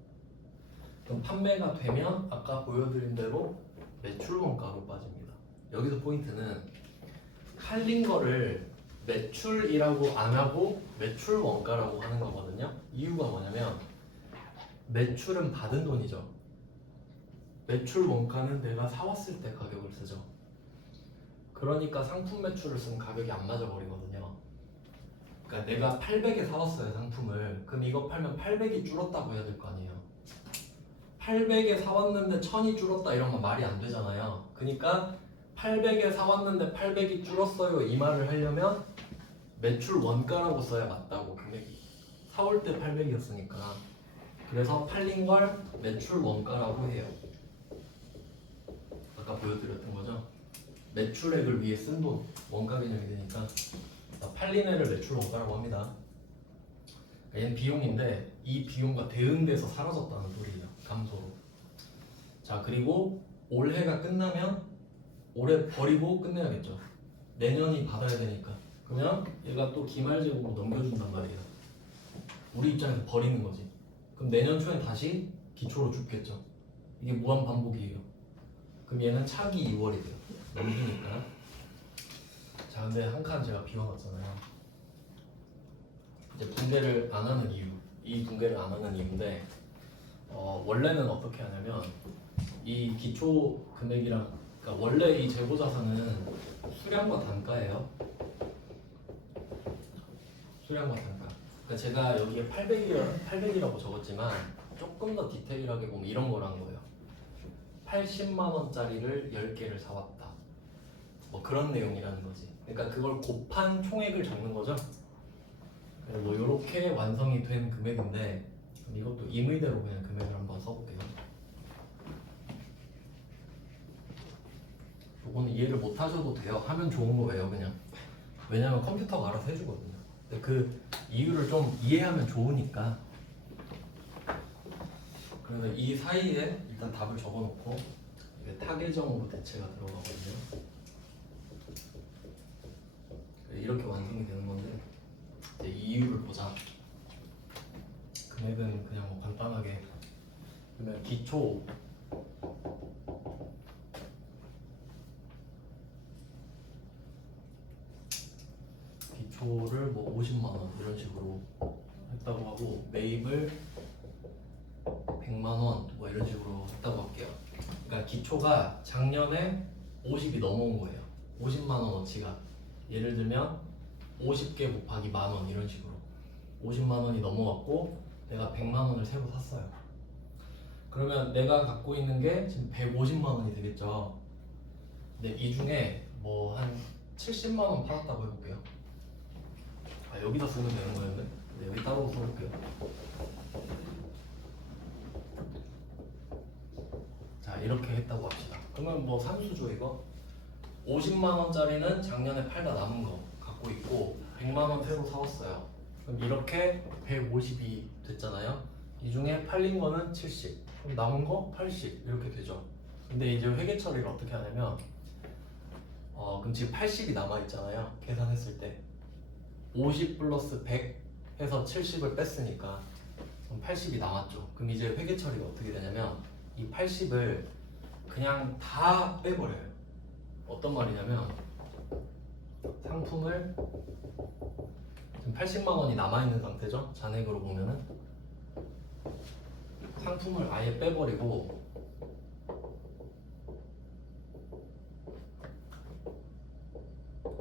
그럼 판매가 되면 아까 보여드린 대로 매출 원가로 빠집니다. 여기서 포인트는 팔린 거를 매출이라고 안 하고 매출 원가라고 하는 거거든요. 이유가 뭐냐면 매출은 받은 돈이죠. 매출 원가는 내가 사왔을 때 가격을 쓰죠. 그러니까 상품 매출을 쓰면 가격이 안 맞아 버리거든요. 그러니까 내가 800에 사왔어요, 상품을. 그럼 이거 팔면 800이 줄었다고 해야 될 거 아니에요. 800에 사왔는데 1000이 줄었다 이러면 말이 안 되잖아요. 그러니까 800에 사왔는데 800이 줄었어요 이 말을 하려면 매출 원가라고 써야 맞다고. 금액이 사올 때 800이었으니까. 그래서 팔린 걸 매출 원가라고 해요. 아까 보여드렸던 거죠. 매출액을 위해 쓴 돈, 원가 개념이 되니까 팔린 애를 매출 원가라고 합니다. 얘는 비용인데 이 비용과 대응돼서 사라졌다는 소리예요. 감소로. 자, 그리고 올해가 끝나면 올해 버리고 끝내야겠죠. 내년이 받아야 되니까. 그러면 얘가 또 기말재고로 넘겨준단 말이에요. 우리 입장에서 버리는 거지. 그럼 내년 초엔 다시 기초로 줍겠죠. 이게 무한 반복이에요. 그럼 얘는 차기 2월이 돼요. 넘기니까. 자, 근데 한 칸 제가 비워놨잖아요. 이제 분배를 안 하는 이유, 이 분배를 안 하는 이유인데 원래는 어떻게 하냐면 이 기초 금액이랑, 그러니까 원래 이 재고 자산은 수량과 단가예요. 수량과 단가. 그러니까 제가 여기에 800이라고 적었지만 조금 더 디테일하게 보면 이런 거란 거예요. 80만 원짜리를 10개를 사왔다. 뭐 그런 내용이라는 거지. 그러니까 그걸 곱한 총액을 적는 거죠. 뭐 이렇게 완성이 된 금액인데, 그럼 이것도 임의대로 그냥 금액을 한번 써볼게요. 요거는 이해를 못 하셔도 돼요. 하면 좋은 거예요, 그냥. 왜냐면 컴퓨터가 알아서 해주거든요. 근데 그 이유를 좀 이해하면 좋으니까. 그러면 이 사이에 일단 답을 적어놓고 이게 타계정으로 대체가 들어가거든요. 이렇게 완성이 되는 건데, 이제 이유를 보자. 금액은 그냥 뭐 간단하게, 그러면 기초를 뭐 50만 원 이런 식으로 했다고 하고, 매입을 100만 원 뭐 이런 식으로 했다고 할게요. 그러니까 기초가 작년에 50이 넘어온 거예요. 50만 원어치가. 예를 들면 50개 곱하기 만원 이런 식으로 50만 원이 넘어왔고 내가 100만 원을 새로 샀어요. 그러면 내가 갖고 있는 게 지금 150만 원이 되겠죠. 근데 이 중에 뭐 한 70만 원 팔았다고 해볼게요. 아 여기다 쓰면 되는 거였네? 네, 여기 따로 써볼게요. 자 이렇게 했다고 합시다. 그러면 뭐 산수죠 이거? 50만 원짜리는 작년에 팔다 남은 거 갖고 있고 100만 원 새로 사왔어요. 그럼 이렇게 150이 됐잖아요. 이 중에 팔린 거는 70, 그럼 남은 거 80 이렇게 되죠. 근데 이제 회계 처리를 어떻게 하냐면 그럼 지금 80이 남아 있잖아요. 계산했을 때 50 플러스 100 해서 70을 뺐으니까 그럼 80이 남았죠. 그럼 이제 회계 처리가 어떻게 되냐면 이 80을 그냥 다 빼버려요. 어떤 말이냐면 상품을 지금 80만 원이 남아있는 상태죠. 잔액으로 보면은 상품을 아예 빼버리고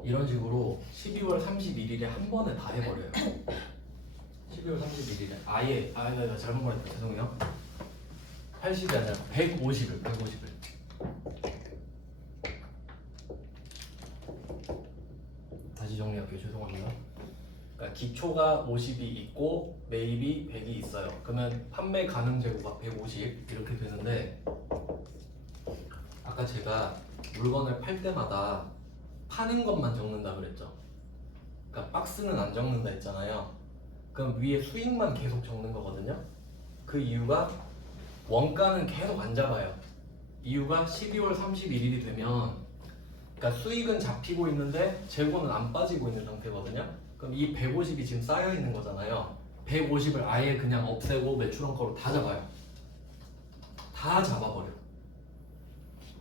이런 식으로 12월 31일에 한 번에 다 해버려요. 12월 31일에 아예 나 잘못 말했다 죄송해요. 80이 아니라 150을 다시 정리할게요. 죄송합니다. 그러니까 기초가 50이 있고 매입이 100이 있어요. 그러면 판매 가능 재고가 150 이렇게 되는데 아까 제가 물건을 팔 때마다 파는 것만 적는다 그랬죠. 그러니까 박스는 안 적는다 했잖아요. 그럼 위에 수익만 계속 적는 거거든요. 그 이유가 원가는 계속 안 잡아요. 이유가 12월 31일이 되면 그러니까 수익은 잡히고 있는데 재고는 안 빠지고 있는 상태거든요. 그럼 이 150이 지금 쌓여 있는 거잖아요. 150을 아예 그냥 없애고 매출원가로 다 잡아요. 다 잡아버려.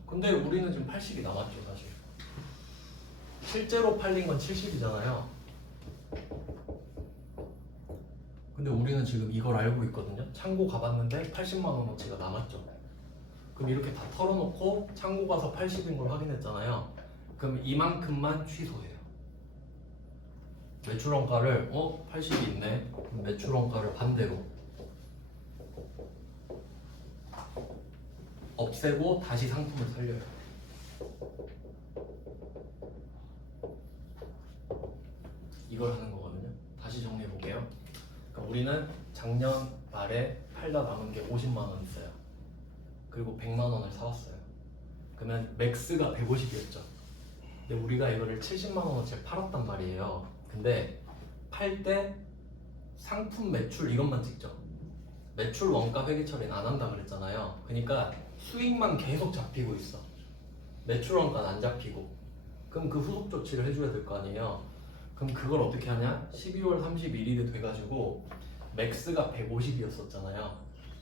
근데 우리는 지금 80이 남았죠 사실. 실제로 팔린 건 70이잖아요. 근데 우리는 지금 이걸 알고 있거든요. 창고 가봤는데 80만 원어치가 남았죠. 그럼 이렇게 다 털어놓고 창고 가서 80인 걸 확인했잖아요. 그럼 이만큼만 취소해요. 매출원가를 80이 있네. 그럼 매출원가를 반대로 없애고 다시 상품을 살려요. 이걸 하는 거거든요. 다시 정리해 볼게요. 그러니까 우리는 작년 말에 팔다 남은 게 50만 원 있어요. 그리고 100만 원을 사왔어요. 그러면 맥스가 150이었죠. 근데 우리가 이거를 70만 원어치에 팔았단 말이에요. 근데 팔 때 상품 매출 이것만 찍죠. 매출 원가 회계 처리는 안 한다 그랬잖아요. 그러니까 수익만 계속 잡히고 있어. 매출 원가는 안 잡히고. 그럼 그 후속 조치를 해줘야 될 거 아니에요. 그럼 그걸 어떻게 하냐? 12월 31일이 돼가지고 맥스가 150이었었잖아요.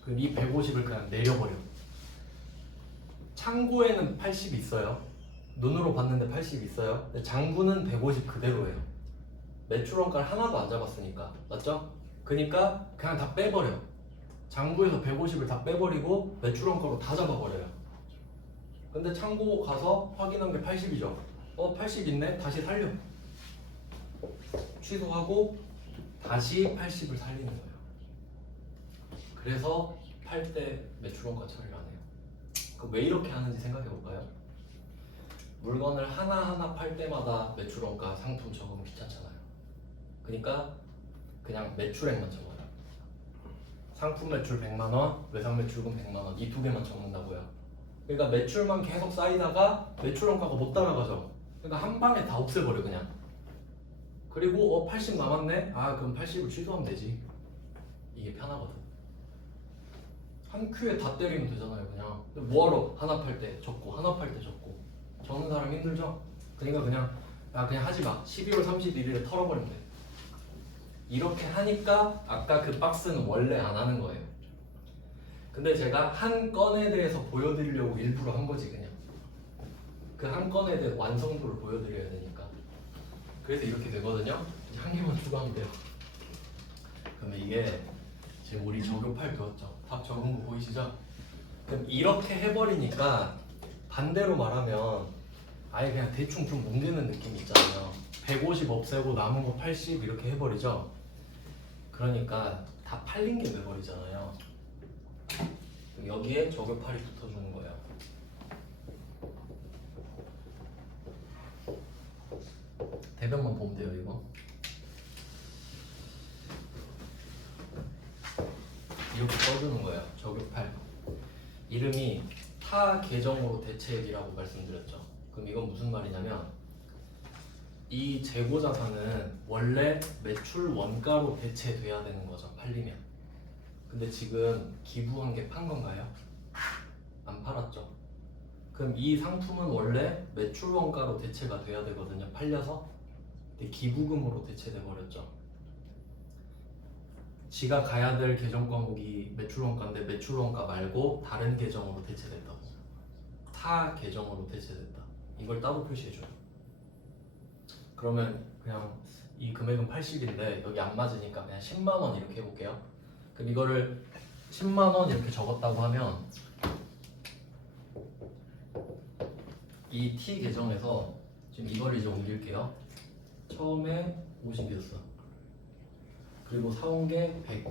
그럼 이 150을 그냥 내려버려. 창고에는 80 있어요. 눈으로 봤는데 80 있어요. 근데 장부는 150 그대로예요. 매출원가를 하나도 안 잡았으니까. 맞죠? 그러니까 그냥 다 빼버려. 장부에서 150을 다 빼버리고 매출원가로 다 잡아버려요. 근데 창고 가서 확인한 게 80이죠. 80 있네? 다시 살려. 취소하고 다시 80을 살리는 거예요. 그래서 팔 때 매출원가 처리를 안 해요. 그럼 왜 이렇게 하는지 생각해 볼까요? 물건을 하나하나 팔 때마다 매출원가 상품 적으면 귀찮잖아요. 그러니까 그냥 매출액만 적어요. 상품 매출 100만원, 외상 매출금 100만원 이 두 개만 적는다고요. 그러니까 매출만 계속 쌓이다가 매출원가가 못 따라가죠. 그러니까 한 방에 다 없애버려 그냥. 그리고 80 남았네? 그럼 80을 취소하면 되지. 이게 편하거든. 한 큐에 다 때리면 되잖아요 그냥. 뭐하러 하나 팔 때 적고 하나 팔 때 적고. 적는 사람 힘들죠? 그러니까 그냥 하지 마. 12월 31일에 털어버리면 돼. 이렇게 하니까 아까 그 박스는 원래 안 하는 거예요. 근데 제가 한 건에 대해서 보여드리려고 일부러 한 거지 그냥. 그 한 건에 대한 완성도를 보여드려야 되니까. 그래서 이렇게 되거든요. 한 개만 추가하면 돼요. 그러면 이게 지금 우리 적용 8 배웠죠? 답 적은 거 보이시죠? 그럼 이렇게 해버리니까 반대로 말하면 아예 그냥 대충 좀 뭉개는 느낌이 있잖아요. 150 없애고 남은 거 80 이렇게 해버리죠. 그러니까 다 팔린 게 돼버리잖아요. 여기에 저격팔이 붙어주는 거예요. 배경만 보면 돼요. 이거 이렇게 써주는 거예요. 저격 8 이름이 타 계정으로 대체액이라고 말씀드렸죠. 그럼 이건 무슨 말이냐면 이 재고 자산은 원래 매출 원가로 대체돼야 되는 거죠. 팔리면. 근데 지금 기부한 게 판 건가요? 안 팔았죠. 그럼 이 상품은 원래 매출 원가로 대체가 돼야 되거든요. 팔려서. 근데 기부금으로 대체돼 버렸죠. 지가 가야 될 계정 과목이 매출 원가인데 매출 원가 말고 다른 계정으로 대체됐다고. 타 계정으로 대체됐다. 이걸 따로 표시해줘요. 그러면 그냥 이 금액은 80인데 여기 안 맞으니까 그냥 10만 원 이렇게 해볼게요. 그럼 이거를 10만 원 이렇게 적었다고 하면 이 T 계정에서 지금 이걸 이제 옮길게요. 처음에 50이었어. 그리고 사온 게 100.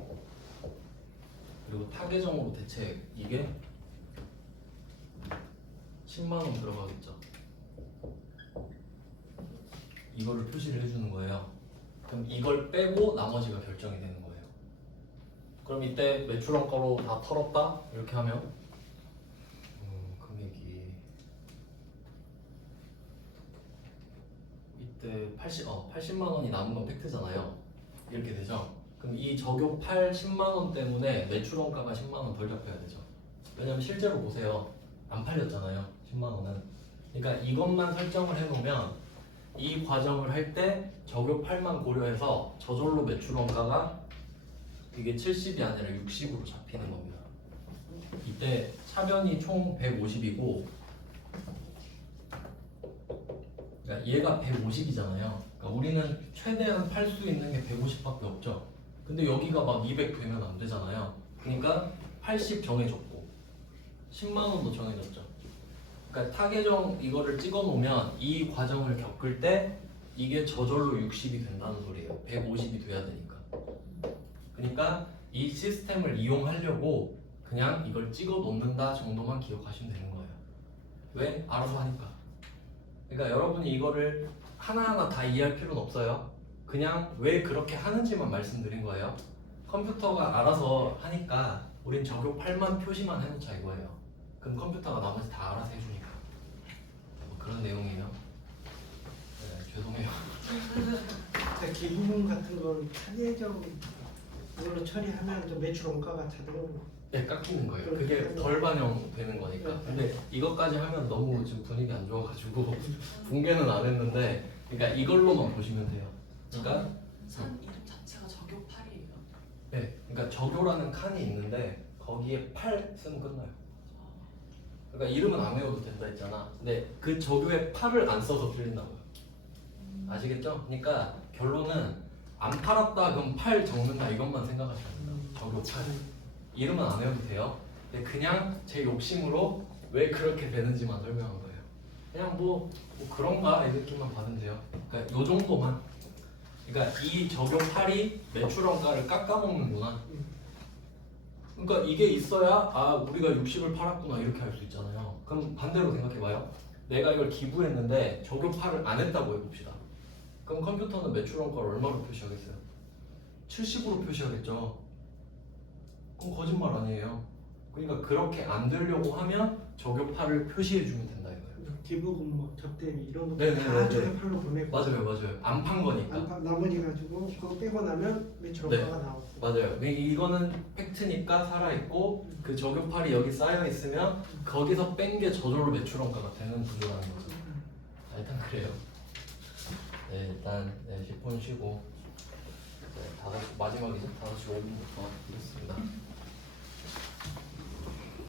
그리고 타 계정으로 대체 이게 10만 원 들어가겠죠. 이거를 표시를 해주는 거예요. 그럼 이걸 빼고 나머지가 결정이 되는 거예요. 그럼 이때 매출원가로 다 털었다 이렇게 하면 금액이 이때 80만 원이 남은 건 팩트잖아요. 이렇게 되죠. 그럼 이 적용 80만 원 때문에 매출원가가 10만 원 덜 잡혀야 되죠. 왜냐면 실제로 보세요. 안 팔렸잖아요. 10만 원은. 그러니까 이것만 설정을 해놓으면 이 과정을 할 때 적용 8만 고려해서 저절로 매출원가가 이게 70이 아니라 60으로 잡히는 겁니다. 이때 차변이 총 150이고 그러니까 얘가 150이잖아요. 그러니까 우리는 최대한 팔 수 있는 게 150밖에 없죠. 근데 여기가 막 200 되면 안 되잖아요. 그러니까 80 정해줬고 10만 원도 정해줬죠. 그러니까 타계정 이거를 찍어 놓으면 이 과정을 겪을 때 이게 저절로 60이 된다는 소리예요. 150이 돼야 되니까. 그러니까 이 시스템을 이용하려고 그냥 이걸 찍어 놓는다 정도만 기억하시면 되는 거예요. 왜? 알아서 하니까. 그러니까 여러분이 이거를 하나하나 다 이해할 필요는 없어요. 그냥 왜 그렇게 하는지만 말씀드린 거예요. 컴퓨터가 알아서 하니까 우린 적용 8만 표시만 해놓자 이거예요. 그럼 컴퓨터가 나머지 다 알아서 해주니까. 뭐 그런 내용이에요. 네, 죄송해요. 그러니까 기부금 같은 건 타계정 이걸로 처리하면 좀 매출 원가가 자동으로 네, 깎이는 거예요. 그게 덜 반영되는 거니까. 근데 이것까지 하면 너무 지금 분위기 안 좋아가지고 붕괴는 안 했는데, 그러니까 이걸로만 보시면 돼요. 그러니까 산 이름 자체가 적용 8이에요. 네, 그러니까 적요라는 칸이 있는데 거기에 8 쓰면 끝나요. 그러니까 이름은 안 외워도 된다 했잖아. 근데 그 적요에 8을 안 써서 틀린다고요. 아시겠죠? 그러니까 결론은 안 팔았다 그럼 8 적는다 이것만 생각하시면 됩니다. 적요 8. 이름은 안 외워도 돼요. 근데 그냥 제 욕심으로 왜 그렇게 되는지만 설명한 거예요. 그냥 뭐 그런가 이 느낌만 받으면 돼요. 그러니까 요 정도만. 그러니까 이 적용 8이 매출원가를 깎아먹는구나. 그러니까 이게 있어야 아 우리가 60을 팔았구나 이렇게 할 수 있잖아요. 그럼 반대로 생각해봐요. 내가 이걸 기부했는데 적용 8을 안 했다고 해봅시다. 그럼 컴퓨터는 매출원가를 얼마로 표시하겠어요? 70으로 표시하겠죠. 그럼 거짓말 아니에요. 그러니까 그렇게 안 되려고 하면 적용 8을 표시해주면 된다 이거예요. 기부금 뭐 접대비 이런 거 네네네. 다 적용 8로 보내고 맞아요. 안 판 거니까. 나머지 가지고 그거 빼고 나면 매출 원가가 나오고 맞아요. 이거는 팩트니까 살아있고 그 적용 8이 여기 쌓여있으면 거기서 뺀 게 저절로 매출원가가 되는 구조라는 거죠. 일단 그래요. 네, 일단 10분 쉬고 네, 마지막이죠. 5시 5분부터 하겠습니다.